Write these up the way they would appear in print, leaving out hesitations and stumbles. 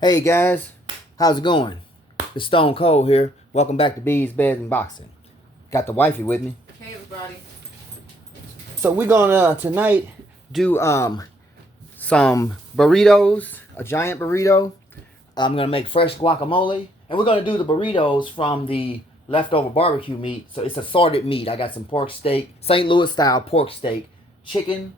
Hey guys, how's it going? It's Stone Cold here. Welcome back to Bees, Beds, and Boxing. Got the wifey with me. Hey everybody. So we're gonna tonight do some burritos, a giant burrito. I'm gonna make fresh guacamole, and we're gonna do the burritos from the leftover barbecue meat. So it's assorted meat. I got some pork steak, St. Louis style pork steak, chicken,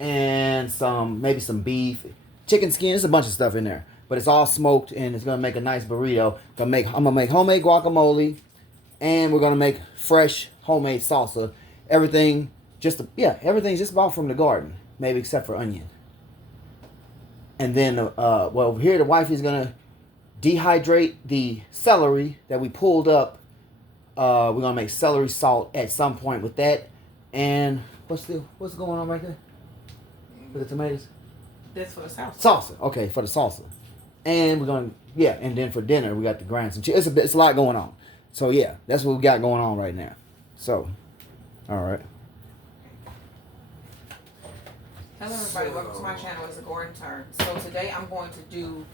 and maybe some beef, chicken skin. There's a bunch of stuff in there, but it's all smoked, and it's gonna make a nice burrito. I'm gonna make homemade guacamole, and we're gonna make fresh homemade salsa. Everything's just about from the garden, maybe except for onion. And then, over here, the wifey's gonna dehydrate the celery that we pulled up. We're gonna make celery salt at some point with that. And what's going on right there with the tomatoes? That's for the salsa. Salsa, okay, for the salsa. And we're gonna and then for dinner we got to grind some chicken. It's a lot going on. So yeah, that's what we got going on right now. So, all right. Hello everybody, welcome to my channel. It's a garden turn. So today I'm going to do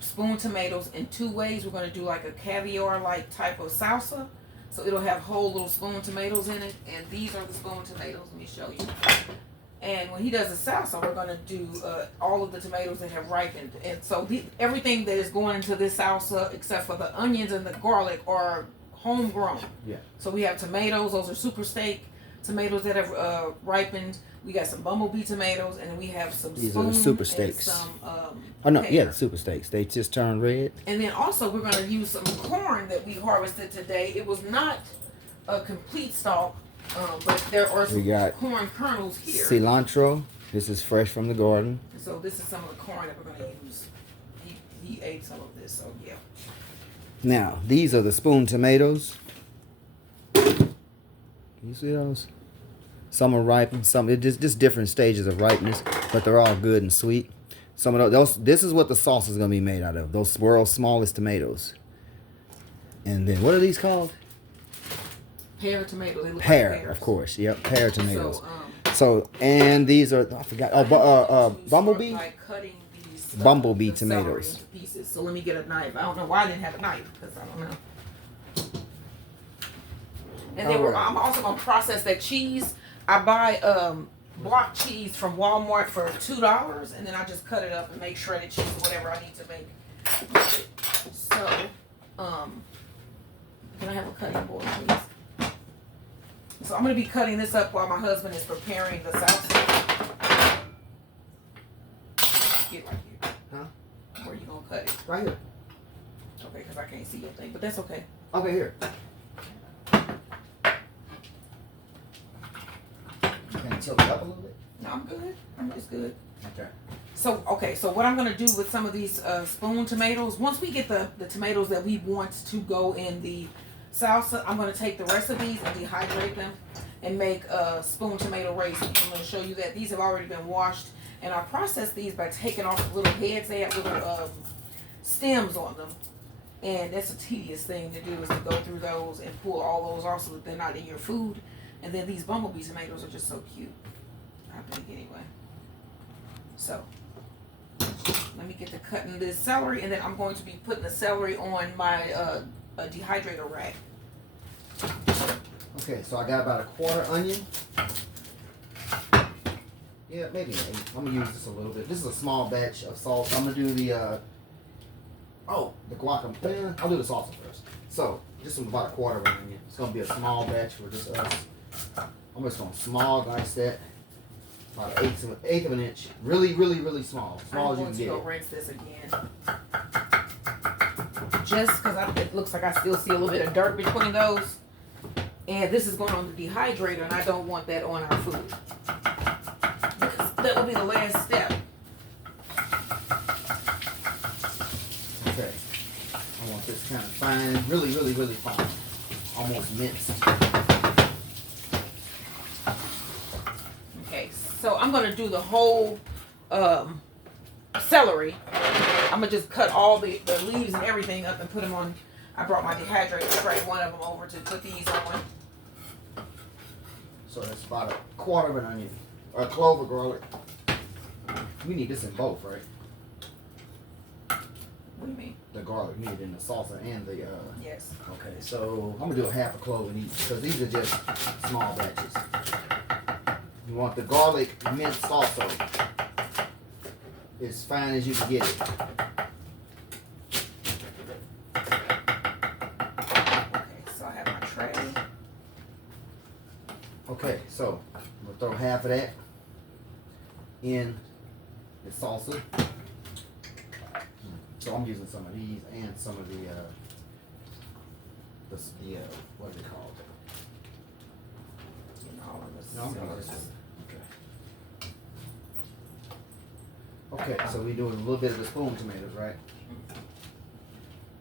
spoon tomatoes in two ways. We're going to do like a caviar like type of salsa. So it'll have whole little spoon tomatoes in it, and these are the spoon tomatoes. Let me show you. And when he does the salsa, we're going to do all of the tomatoes that have ripened. And so everything that is going into this salsa, except for the onions and the garlic, are homegrown. Yeah. So we have tomatoes. Those are super steak tomatoes that have ripened. We got some bumblebee tomatoes, and then we have some These are the super steaks. Some, the super steaks. They just turned red. And then also we're going to use some corn that we harvested today. It was not a complete stalk, but there are some corn kernels here. Cilantro. This is fresh from the garden. So this is some of the corn that we're going to use. He ate some of this, so yeah. Now, these are the spoon tomatoes. Can you see those? Some are ripened, some it's just different stages of ripeness, but they're all good and sweet. Some of those, this is what the sauce is gonna be made out of. Those world's smallest tomatoes. And then what are these called? Pear tomatoes. They look pear, like pears. Of course. Yep, pear tomatoes. So, and these are I forgot. Bumblebee. Like cutting these Bumblebee tomatoes. Pieces. So let me get a knife. I don't know why I didn't have a knife because I don't know. And then I'm also gonna process that cheese. I buy block cheese from Walmart for $2, and then I just cut it up and make shredded cheese or whatever I need to make. So, can I have a cutting board, please? So I'm gonna be cutting this up while my husband is preparing the salsa. Get right here. Huh? Where are you gonna cut it? Right here. Okay, because I can't see your thing, but that's okay. Okay, here. Can you tilt it up a little bit? No, I'm good. I'm just good. Okay. So what I'm going to do with some of these spoon tomatoes, once we get the tomatoes that we want to go in the salsa, I'm going to take the rest of these and dehydrate them and make spoon tomato raisins. I'm going to show you that these have already been washed, and I process these by taking off the little heads. They have little stems on them, and that's a tedious thing to do, is to go through those and pull all those off so that they're not in your food. And then these bumblebee tomatoes are just so cute, I think, anyway. So let me get to cutting this celery, and then I'm going to be putting the celery on my dehydrator rack. Okay, so I got about a quarter onion. Yeah, maybe 8. I'm gonna use this a little bit. This is a small batch of salt. I'm gonna do the guacamole. I'll do the salsa first. So just about a quarter of an onion. It's gonna be a small batch for just us. I'm just gonna small dice that. About an eighth of an inch. Really, really, really small. Small as you can get. I'm going to go rinse this again. Just because it looks like I still see a little bit of dirt between those. And this is going on the dehydrator, and I don't want that on our food. That will be the last step. Okay. I want this kind of fine. Really, really, really fine. Almost minced. So I'm going to do the whole celery. I'm going to just cut all the leaves and everything up and put them on. I brought my dehydrator spray, one of them over to put these on. So that's about a quarter of an onion. Or a clove of garlic. We need this in both, right? garlic needed in the salsa and the. Yes. Okay, so I'm gonna do a half a clove in each because these are just small batches. You want the garlic minced also as fine as you can get it. Okay, so I have my tray. Okay, so I'm gonna throw half of that in the salsa. So I'm using some of these and some of the what are they called? All of this. No, I'm gonna this one. Okay. Okay, so we doing a little bit of the spoon tomatoes, right?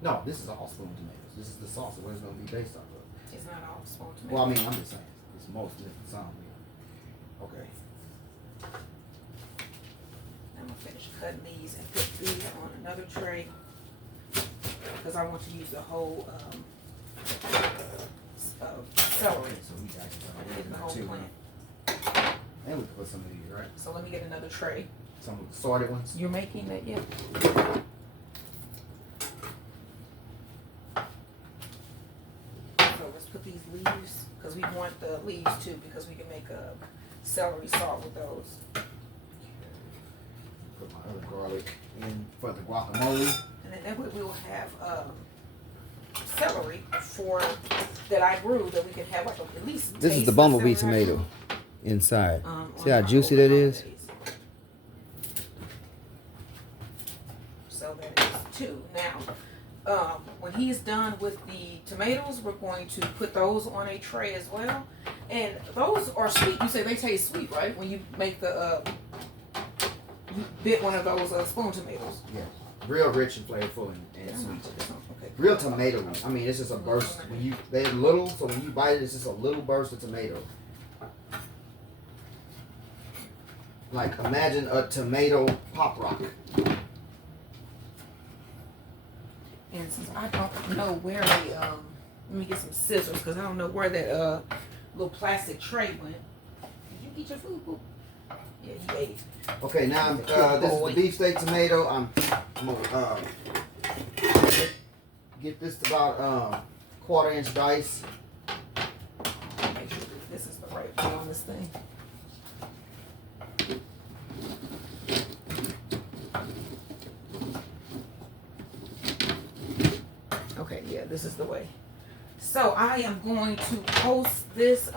No, this is all spoon tomatoes. This is the salsa. What it's gonna be based off of? It's not all spoon tomatoes. Well, I mean, I'm just saying. It's most different some. Yeah. Okay. I'm gonna finish cutting these and put these on another tray because I want to use the whole celery. So we got The whole two. plant. And we can put some of these, right? So let me get another tray. Some sorted ones. You're making that yet? So let's put these leaves because we want the leaves too because we can make a celery salt with those. Put my other garlic in for the guacamole. And then that way we'll have celery for that I grew that we can have like at least. This is the bumblebee tomato inside. See how juicy that is? So that is two. Now, when he's done with the tomatoes, we're going to put those on a tray as well. And those are sweet. You say they taste sweet, right? When you make the, you bit one of those spoon tomatoes. Yeah. Real rich and flavorful and sweet. Okay. Real tomato. I mean, it's just a burst. When they're little, so when you bite it, it's just a little burst of tomato. Like, imagine a tomato pop rock. And since I don't know where the, let me get some scissors because I don't know where that little plastic tray went. Did you eat your food, Boo? Yeah, he ate. Okay, now this is the beefsteak tomato. I'm gonna get this to about 1/4 inch dice. Make sure that this is the right way on this thing. Okay, yeah, this is the way. So I am going to post this.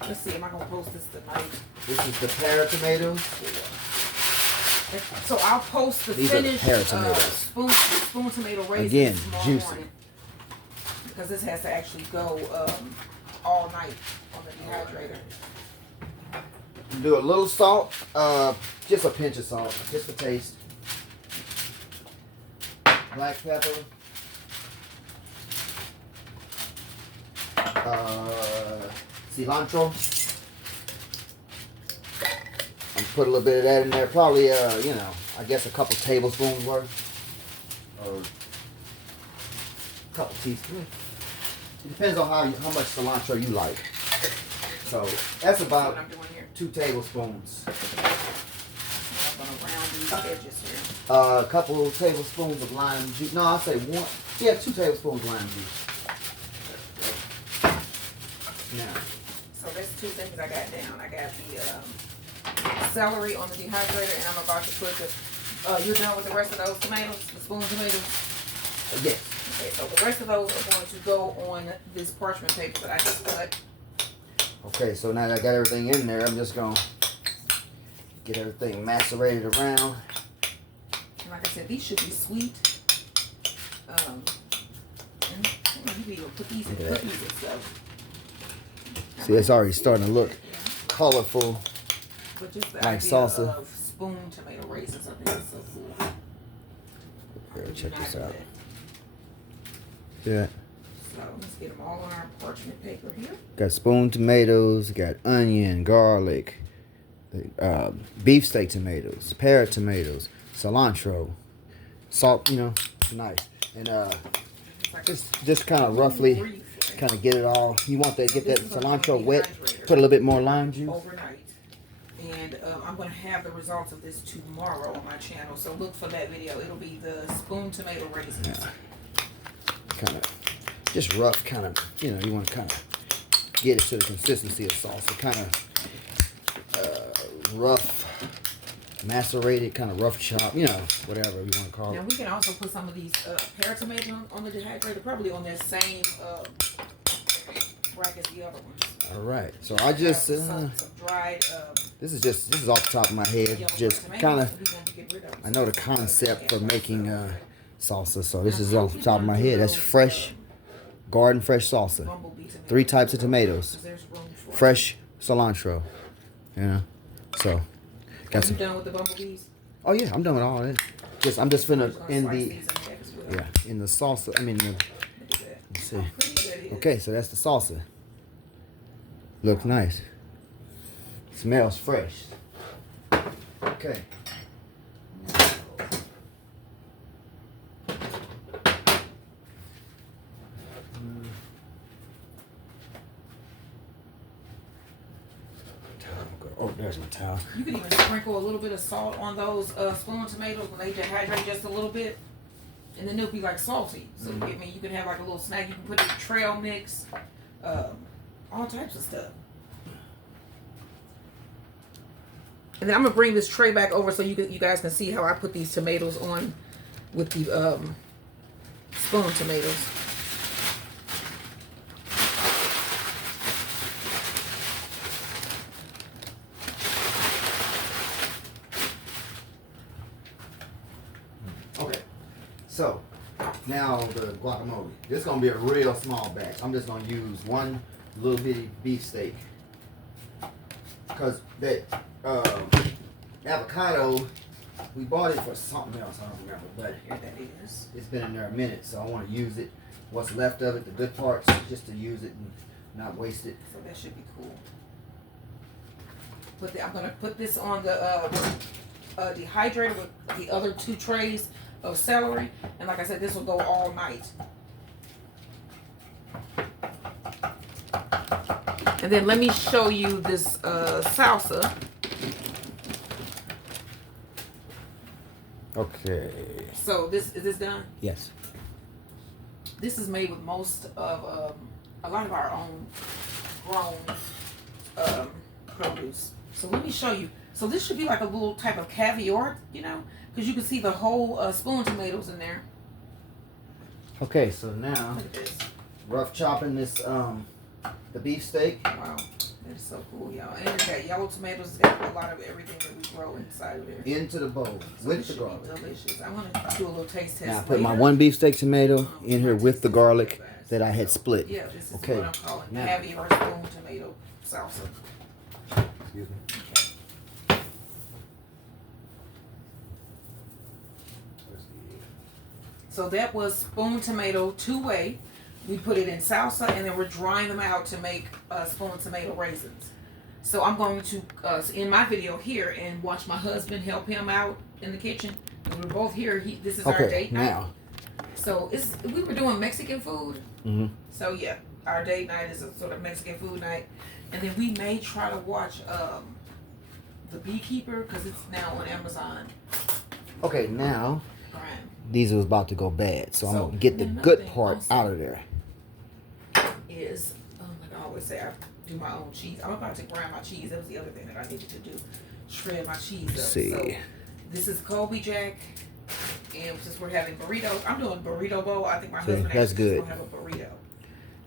Let's see, am I gonna post this tonight? This is the pear tomatoes. So I'll post the These are finished pear tomatoes. spoon tomato raisins Again, tomorrow juicy. morning. Because this has to actually go all night on the dehydrator. Do a little salt, just a pinch of salt, just for taste. Black pepper. Cilantro. I'm put a little bit of that in there. Probably, you know, I guess a couple tablespoons worth, or a couple teaspoons. It depends on how much cilantro you like. So that's about What I'm doing here. 2 tablespoons. I'm gonna round these edges here. A couple tablespoons of lime juice. No, I'll say 1. Yeah, 2 tablespoons of lime juice. Now, So there's 2 things I got down. I got the celery on the dehydrator, and I'm about to put the. You're done with the rest of those tomatoes, the spoon tomatoes. yes. Okay, so the rest of those are going to go on this parchment paper that I just cut. Okay, so now that I got everything in there, I'm just gonna get everything macerated around. And like I said, these should be sweet. And you can even put these in cookies and stuff. See, it's already starting to look colorful. But just the like idea salsa. of spoon tomato raisins, I think is so cool. Here, check this out. So Yeah. let's get them all on our parchment paper here. Got spoon tomatoes, got onion, garlic, beefsteak tomatoes, pear tomatoes, cilantro, salt, you know, nice. And just kind of roughly kind of get it all. You want to get that cilantro wet, put a little bit more lime juice. Overnight. And I'm going to have the results of this tomorrow on my channel. So look for that video. It'll be the spoon tomato raisins. Yeah. kind of, just rough, kind of, you know, you want to kind of get it to the consistency of salsa, kind of rough, macerated, kind of rough chop, you know, whatever you want to call it. Now we can also put some of these pear tomatoes on the dehydrator, probably on that same rack as the other ones. All right, so I just some dried. this is off the top of my head, just kind of. I know the concept for making salsa, so this is off the top of my head. That's fresh, garden fresh salsa. 3 types of tomatoes, fresh cilantro. You know, so Are you done with the bumblebees? Oh yeah, I'm done with all that. I'm just finna in the salsa. I mean, let's see. Okay, so that's the salsa. Looks nice. Smells fresh. Okay. Oh, there's my towel. You can even sprinkle a little bit of salt on those spoon tomatoes when they dehydrate just a little bit, and then they'll be like salty. So you get me? You can have like a little snack. You can put it in trail mix, all types of stuff. And then I'm gonna bring this tray back over so you guys can see how I put these tomatoes on with the spoon tomatoes. Okay, so now the guacamole. This is gonna be a real small batch. I'm just gonna use one little bitty beefsteak because that avocado, we bought it for something else. I don't remember, but Here that is. it's been in there a minute, so I want to use it. What's left of it, the good parts, just to use it and not waste it. So that should be cool. I'm gonna put this on the dehydrator with the other 2 trays of celery, and like I said, this will go all night. And then let me show you this salsa. Okay. So is this done? Yes. This is made with most of a lot of our own grown produce. So let me show you. So this should be like a little type of caviar, you know, because you can see the whole spoon tomatoes in there. Okay, so now Look at this. rough chopping this the beefsteak. Wow, that is so cool, y'all. And it's got yellow tomatoes. It's got a lot of everything that we grow inside of there. Into the bowl So with this the should be garlic. delicious. I want to do a little taste test. Now I put my later. one beefsteak tomato in here with the garlic that I had split. Yeah, this is Okay. what I'm calling Now. caviar spoon tomato salsa. Excuse me. So that was spoon tomato 2-way. We put it in salsa, and then we're drying them out to make spoon tomato raisins. So I'm going to end my video here and watch my husband help him out in the kitchen. And we're both here. This is our date night. Now. So we were doing Mexican food. Mm-hmm. So yeah, our date night is a sort of Mexican food night, and then we may try to watch The Beekeeper because it's now on Amazon Okay, now Prime. these are about to go bad, so I'm So, gonna get the and good another part thing out of there. Is like I always say, I do my own cheese. I'm about to grind my cheese. That was the other thing that I needed to do, shred my cheese up. See. So this is Colby Jack, and since we're having burritos, I'm doing burrito bowl. I think my husband that's actually good. gonna have a burrito,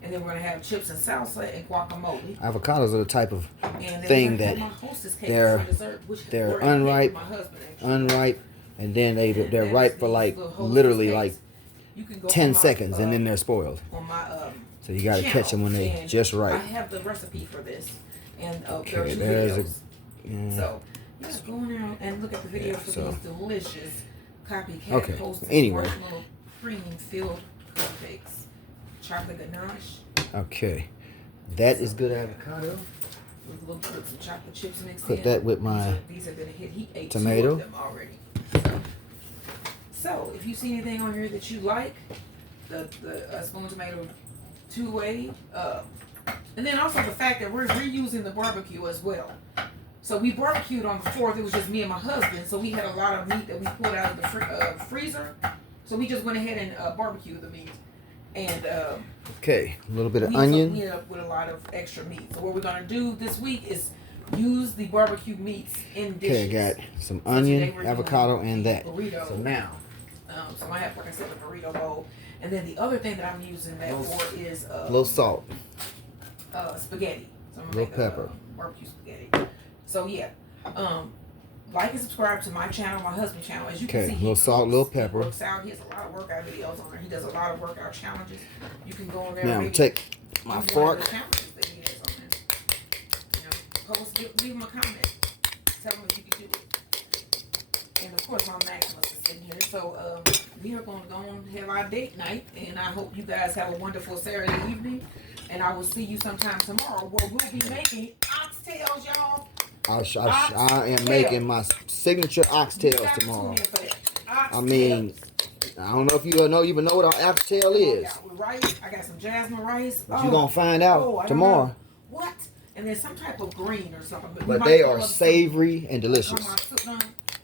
and then we're gonna have chips and salsa and guacamole. Avocados are the type of And then thing we're gonna that have my hostess cake they're- for dessert, which they're we're gonna make with unripe, my husband, actually. unripe, and then And they're that ripe is for these like little hostess literally cakes. like You can go 10 on my, seconds, and then they're spoiled. on my So you gotta catch them when they channel, just and I right. have the recipe for this, and there are Okay, 2 there's videos. Yeah. So yeah, go in there and look at the video Yeah, for so- these delicious copycat Okay, hostess anyway. marshmallow cream filled cupcakes, chocolate ganache Okay, that is good avocado. with some chocolate chips mixed Put in. that with my These are gonna hit. He ate tomato. 2 of them already. So if you see anything on here that you like, the spoon tomato 2-way, and then also the fact that we're reusing the barbecue as well. So we barbecued on the 4th. It was just me and my husband. So we had a lot of meat that we pulled out of the freezer. So we just went ahead and barbecued the meat. And Okay, a little bit of we onion. ended up with a lot of extra meat. So what we're gonna do this week is use the barbecue meats in dishes. Okay, I got some So onion, today we're avocado, doing and that. burrito. So now, so I have, like I said, the burrito bowl, and then the other thing that I'm using that for is a little salt, spaghetti. So I'm gonna little make pepper, barbecue spaghetti. So yeah, like and subscribe to my channel, my husband's channel. As you can see, little salt, little pepper. He works out. He has a lot of workout videos on there. He does a lot of workout challenges. You can go on there. Now and maybe take my do one of fork. the challenges that he has on there. You know, post, leave him a comment. Tell him if you can do it. And of course, my Maximus is sitting here. So we are going to go on and have our date night. And I hope you guys have a wonderful Saturday evening. And I will see you sometime tomorrow where we'll be making oxtails, y'all. I am making my signature oxtails tomorrow. I mean, I don't know if you even know what an oxtail is. With rice, I got some jasmine rice. But you're going to find out tomorrow. What? And then some type of green or something. But they are savory and delicious.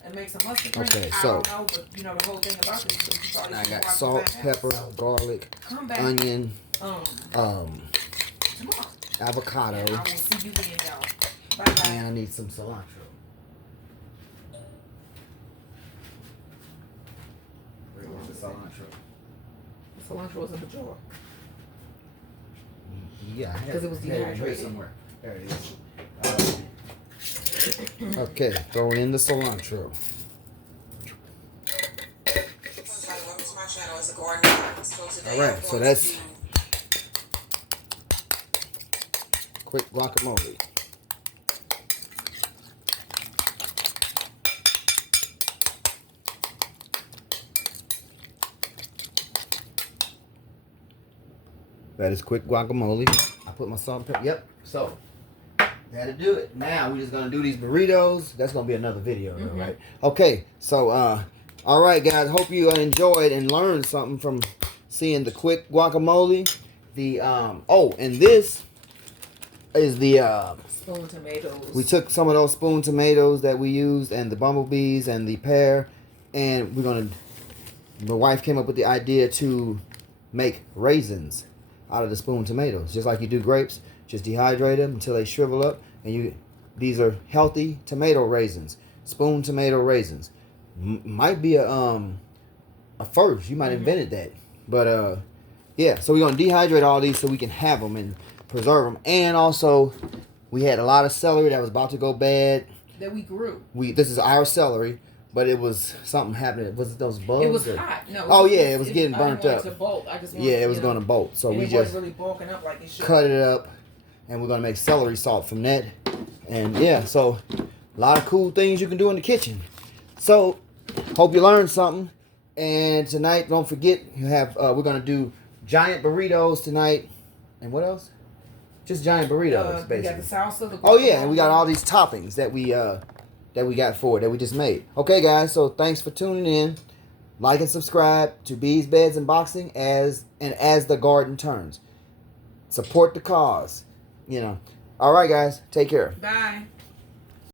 And make some mustard green. Okay, I so don't know, but you know the whole thing about this. I got salt, pepper, garlic, onion, tomorrow. avocado, and I will see you then, y'all. Bye-bye. And I need some cilantro. Where's the cilantro? The cilantro was in the jar. Yeah, because it was dehydrated somewhere. There it is. Okay, throwing in the cilantro. All right, so that's quick guacamole. That is quick guacamole. I put my salt and pepper. Yep. So that'll do it. Now we're just gonna do these burritos. That's gonna be another video, though, right? Okay. So all right, guys. Hope you enjoyed and learned something from seeing the quick guacamole. The and this is the spoon tomatoes. We took some of those spoon tomatoes that we used and the bumblebees and the pear, and we're gonna. My wife came up with the idea to make raisins out of the spoon tomatoes, just like you do grapes. Just dehydrate them until they shrivel up, and these are healthy tomato raisins, spoon tomato raisins. Might be a first. You might have invented that, but yeah. So we're gonna dehydrate all these so we can have them and preserve them. And also, we had a lot of celery that was about to go bad. That we grew. This is our celery. But it was something happening. Was it those bugs? It was hot. No. It was getting burnt up. To bolt. It was going to bolt. So we just really bulking up like it should. Cut it up, and we're going to make celery salt from that. And yeah, so a lot of cool things you can do in the kitchen. So hope you learned something. And tonight, don't forget, we're going to do giant burritos tonight. And what else? Just giant burritos, basically. We got the salsa. And we got all these toppings that we just made. Okay, guys, so thanks for tuning in. Like and subscribe to Bees, Beds, and Boxing as the garden turns. Support the cause. All right, guys, take care. Bye.